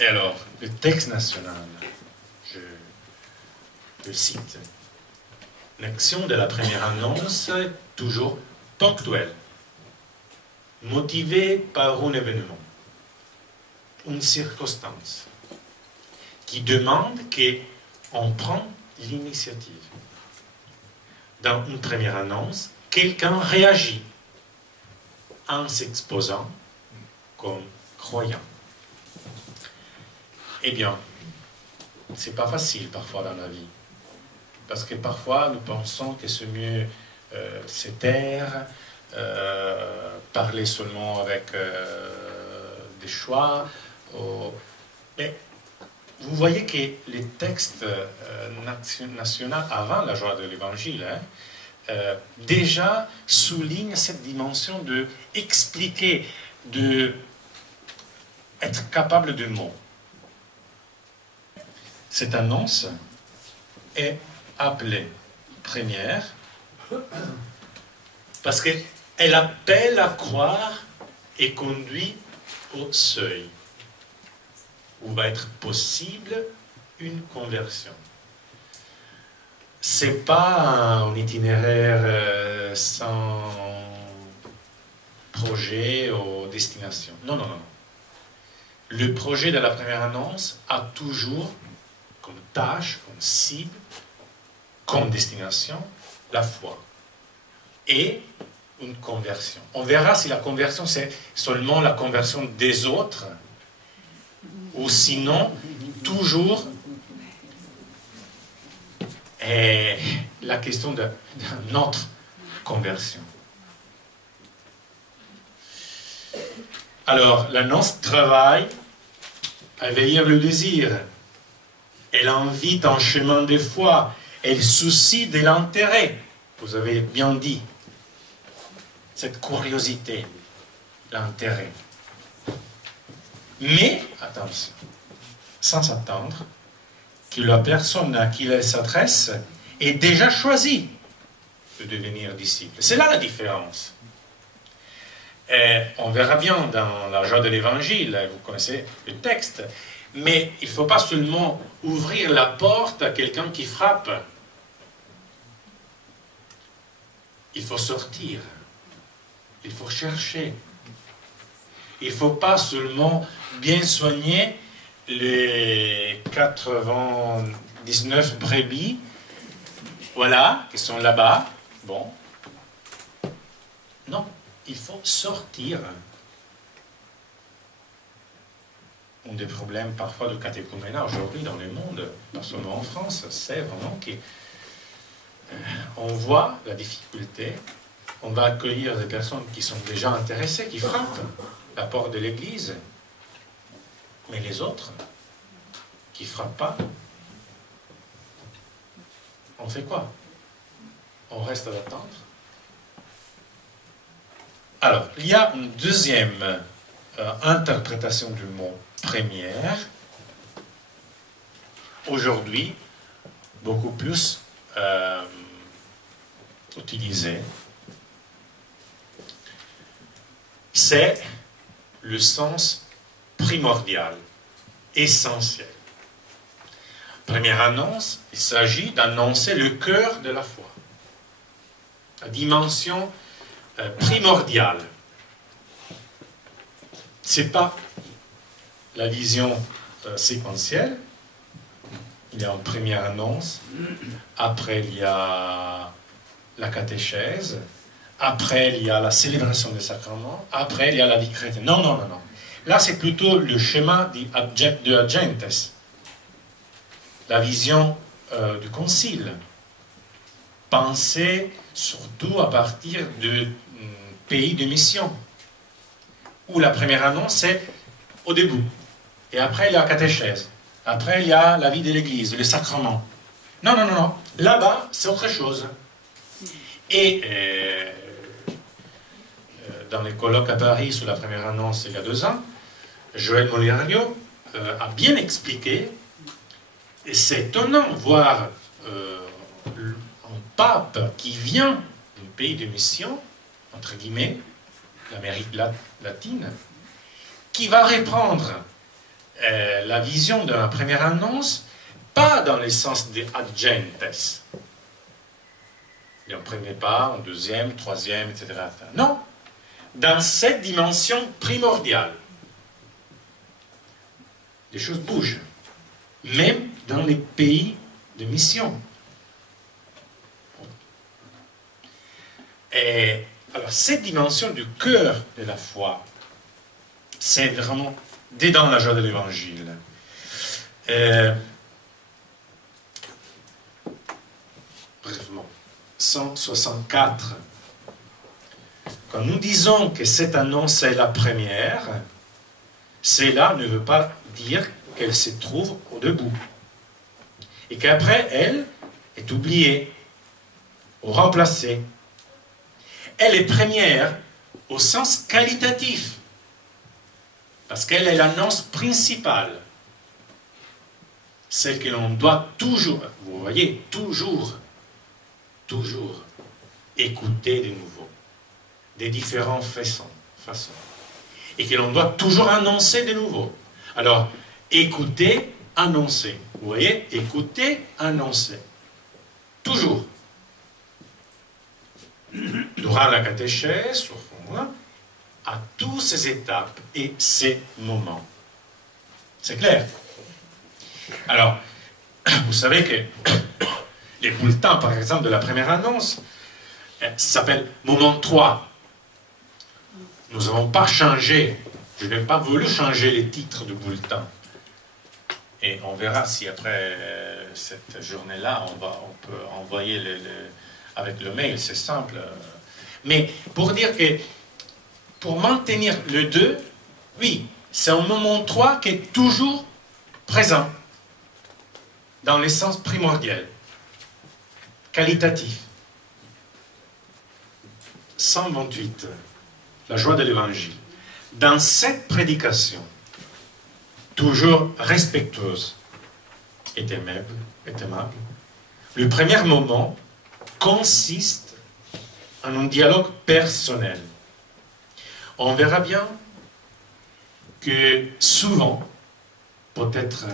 Et alors, le texte national, je le cite. L'action de la première annonce est toujours ponctuelle, motivée par un événement, une circonstance, qui demande qu'on prenne l'initiative. Dans une première annonce, quelqu'un réagit en s'exposant comme croyant. Eh bien, c'est pas facile parfois dans la vie. Parce que parfois, nous pensons que c'est mieux se taire, parler seulement avec des choix. Mais vous voyez que les textes nationaux, avant la joie de l'Évangile, déjà soulignent cette dimension de expliquer, de être capable de mots. Cette annonce est appelée première parce qu'elle appelle à croire et conduit au seuil où va être possible une conversion. C'est pas un itinéraire sans projet ou destination. Non, non, non. Le projet de la première annonce a toujours comme tâche, comme cible, comme destination, la foi et une conversion. On verra si la conversion c'est seulement la conversion des autres ou sinon toujours la question de notre conversion. Alors, l'annonce travaille à éveiller le désir. Elle invite en chemin de foi. Elle soucie de l'intérêt. Vous avez bien dit. Cette curiosité, l'intérêt. Mais, attention, sans attendre que la personne à qui elle s'adresse ait déjà choisi de devenir disciple. C'est là la différence. Et on verra bien dans la joie de l'Évangile, vous connaissez le texte, mais il ne faut pas seulement ouvrir la porte à quelqu'un qui frappe. Il faut sortir. Il faut chercher. Il ne faut pas seulement bien soigner les 99 brebis, voilà, qui sont là-bas. Bon. Non, il faut sortir. Un des problèmes parfois de catéchuménat aujourd'hui dans le monde, pas seulement en France, c'est vraiment qu'on voit la difficulté. On va accueillir des personnes qui sont déjà intéressées, qui frappent la porte de l'église. Mais les autres, qui ne frappent pas, on fait quoi? On reste à l'attendre. Alors, il y a une deuxième interprétation du mot première, aujourd'hui, beaucoup plus utilisée. C'est le sens primordial, essentiel. Première annonce, il s'agit d'annoncer le cœur de la foi. La dimension primordiale. Ce n'est pas la vision séquentielle. Il y a une première annonce, après il y a la catéchèse, après il y a la célébration des sacrements, après il y a la vie chrétienne. Non, non, non, non. Là, c'est plutôt le schéma de Agentes, la vision du concile. Penser surtout à partir de pays de mission, où la première annonce, c'est au début. Et après, il y a la catéchèse. Après, il y a la vie de l'Église, les sacrements. Non, non, non, non. Là-bas, c'est autre chose. Et dans les colloques à Paris, sous la première annonce, il y a 2 ans, Joël Moliario a bien expliqué, et c'est étonnant voir un pape qui vient d'un pays de mission, entre guillemets, l'Amérique latine, qui va reprendre la vision de la première annonce, pas dans le sens des agentes. Et en premier pas, en deuxième, troisième, etc. Non, dans cette dimension primordiale. Les choses bougent, même dans les pays de mission. Et alors, cette dimension du cœur de la foi, c'est vraiment dedans la joie de l'évangile. Brièvement, 164. Quand nous disons que cette annonce est la première, cela ne veut pas dire qu'elle se trouve au debout. Et qu'après, elle est oubliée ou remplacée. Elle est première au sens qualitatif, parce qu'elle est l'annonce principale, celle que l'on doit toujours, vous voyez, toujours écouter de nouveau, des différentes façons, et que l'on doit toujours annoncer de nouveau. Alors, écouter, annoncer, vous voyez, écouter, annoncer, toujours. Durant la catéchèse, au fond, à toutes ces étapes et ces moments. C'est clair? Alors, vous savez que les bulletins, par exemple, de la première annonce, s'appellent moment 3. Nous n'avons pas changé, je n'ai pas voulu changer les titres du bulletin. Et on verra si après cette journée-là, on peut envoyer avec le mail, c'est simple. Mais pour dire que, pour maintenir le 2, oui, c'est un moment 3 qui est toujours présent, dans le sens primordial, qualitatif. 128, la joie de l'évangile. Dans cette prédication, toujours respectueuse et aimable, le premier moment consiste en un dialogue personnel. On verra bien que souvent, peut-être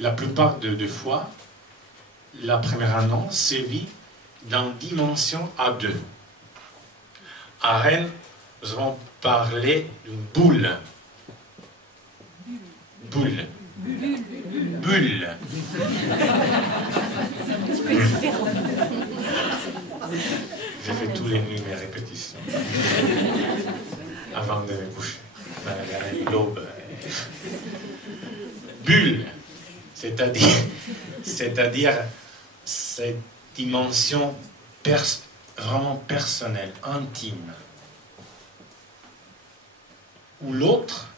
la plupart des fois, la première annonce se vit dans dimension à 2. À Rennes, nous avons parlé d'une boule. Bulle. J'ai fait tous les nuits mes répétitions avant de me coucher. L'aube. Bulle, c'est-à-dire cette dimension vraiment personnelle, intime, où l'autre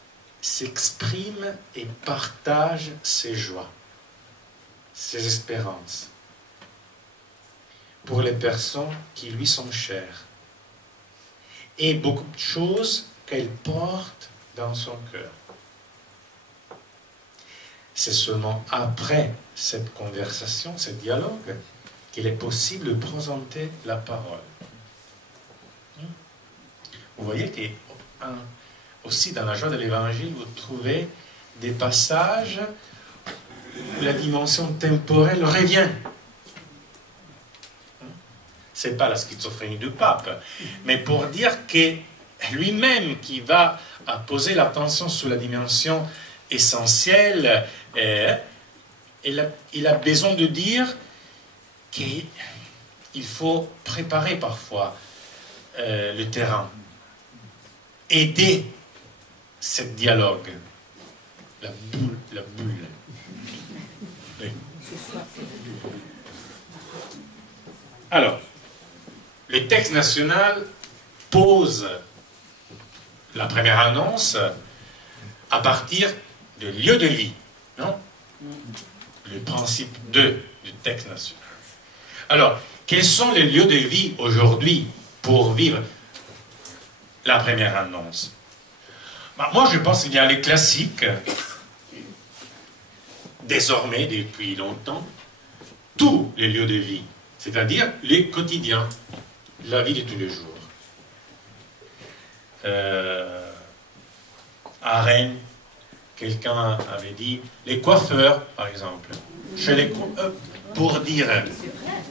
s'exprime et partage ses joies, ses espérances, pour les personnes qui lui sont chères, et beaucoup de choses qu'elle porte dans son cœur. C'est seulement après cette conversation, ce dialogue, qu'il est possible de présenter la parole. Vous voyez que aussi dans la joie de l'évangile, vous trouvez des passages où la dimension temporelle revient. Ce n'est pas la schizophrénie du pape, mais pour dire que lui-même qui va poser l'attention sur la dimension essentielle, il a besoin de dire qu'il faut préparer parfois le terrain, aider ce dialogue, la bulle. Oui. Alors, le texte national pose la première annonce à partir de lieu de vie, non? Le principe 2 du texte national. Alors, quels sont les lieux de vie aujourd'hui pour vivre la première annonce? Moi, je pense qu'il y a les classiques, désormais, depuis longtemps, tous les lieux de vie, c'est-à-dire les quotidiens, la vie de tous les jours. À Rennes, quelqu'un avait dit les coiffeurs, par exemple, chez les pour dire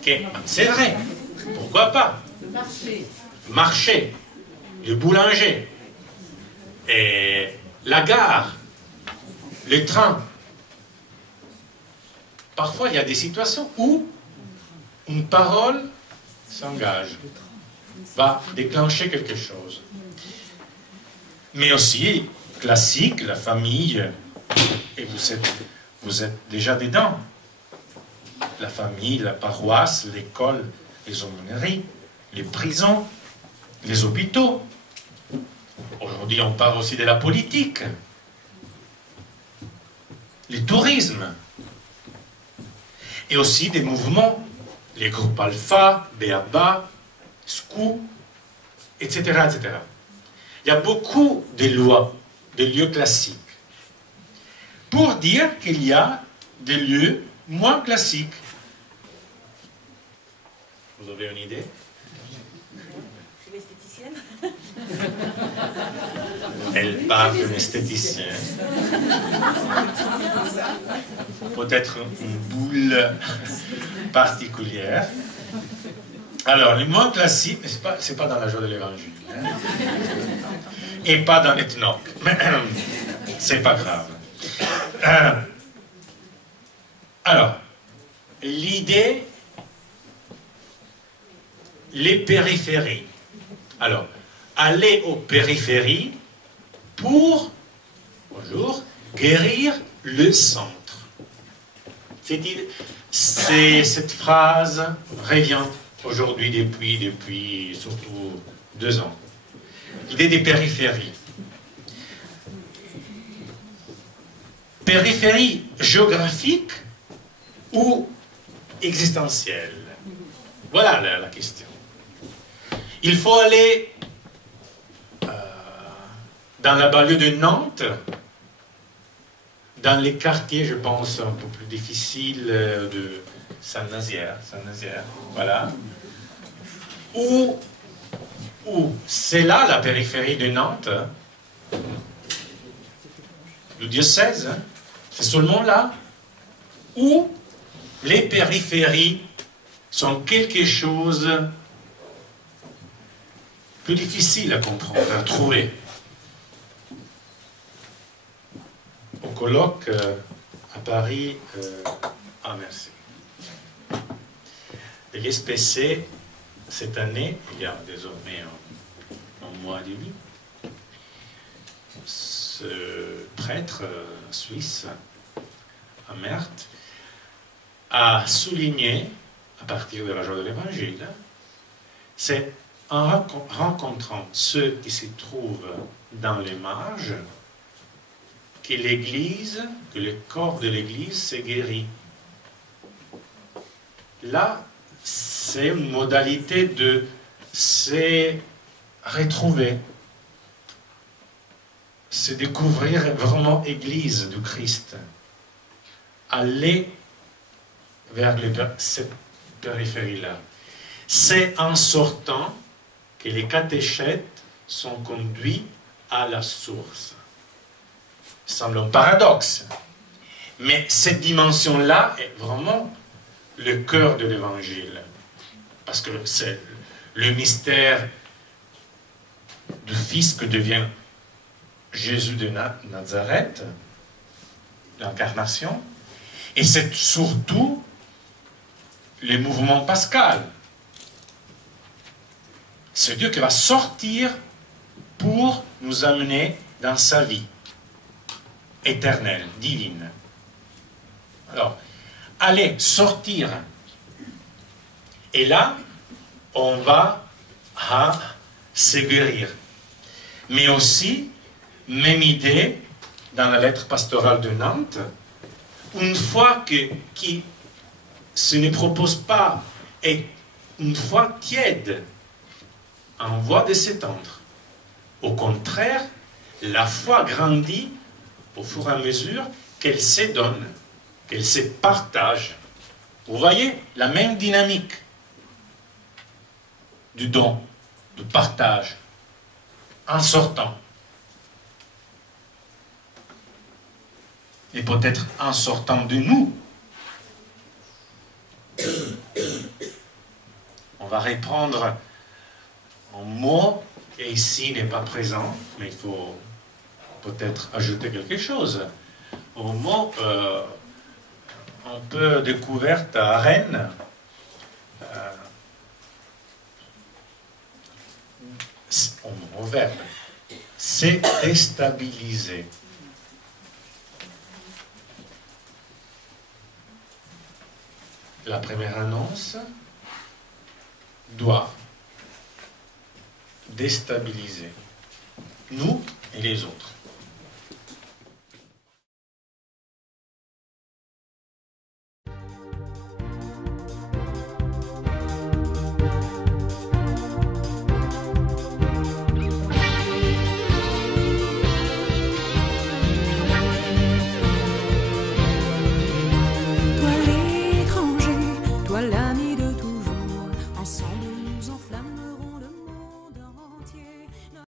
que c'est vrai, pourquoi pas? Marché, le boulanger, et la gare, le train. Parfois, il y a des situations où une parole s'engage, va déclencher quelque chose. Mais aussi, classique, la famille, et vous êtes déjà dedans. La famille, la paroisse, l'école, les aumôneries, les prisons, les hôpitaux. Aujourd'hui, on parle aussi de la politique, le tourisme, et aussi des mouvements, les groupes Alpha, BABA, SCOU, etc., etc. Il y a beaucoup de lois, de lieux classiques, pour dire qu'il y a des lieux moins classiques. Vous avez une idée? C'est l'esthéticienne. Elle parle d'un esthéticien. Peut-être une boule particulière. Alors, les mots classiques, c'est pas dans la joie de l'évangile. Hein? Et pas dans l'ethnoc. Mais c'est pas grave. Alors, l'idée, les périphéries. Alors, aller aux périphéries pour, bonjour, guérir le centre. Cette phrase revient aujourd'hui depuis surtout 2 ans. L'idée des périphéries. Périphérie géographique ou existentielle? Voilà la question. Il faut aller dans la banlieue de Nantes, dans les quartiers, je pense, un peu plus difficiles de Saint-Nazaire, voilà. Ou c'est là la périphérie de Nantes, le diocèse, hein, c'est seulement là, où les périphéries sont quelque chose plus difficile à comprendre, à trouver. Au colloque à Paris, merci. De l'SPC, cette année, il y a désormais un mois et demi, ce prêtre suisse, à Merthe, a souligné, à partir de la joie de l'Évangile, c'est en rencontrant ceux qui se trouvent dans les marges que l'Église, que le corps de l'Église s'est guéri. Là, c'est une modalité de se retrouver, se découvrir vraiment Église du Christ, aller vers cette périphérie-là. C'est en sortant que les catéchètes sont conduits à la source. Ça semble un paradoxe, mais cette dimension-là est vraiment le cœur de l'Évangile, parce que c'est le mystère du Fils que devient Jésus de Nazareth, l'incarnation, et c'est surtout le mouvement pascal. C'est Dieu qui va sortir pour nous amener dans sa vie éternelle, divine. Alors, allez, sortir. Et là, on va se guérir. Mais aussi, même idée dans la lettre pastorale de Nantes, une foi qui se ne propose pas est une foi tiède, en voie de s'étendre. Au contraire, la foi grandit au fur et à mesure qu'elle se donne, qu'elle se partage. Vous voyez la même dynamique du don, du partage, en sortant. et peut-être en sortant de nous. On va reprendre un mot qui ici n'est pas présent, mais il faut peut-être ajouter quelque chose. Au mot un peu découverte à Rennes, au verbe, c'est déstabiliser. La première annonce doit déstabiliser nous et les autres.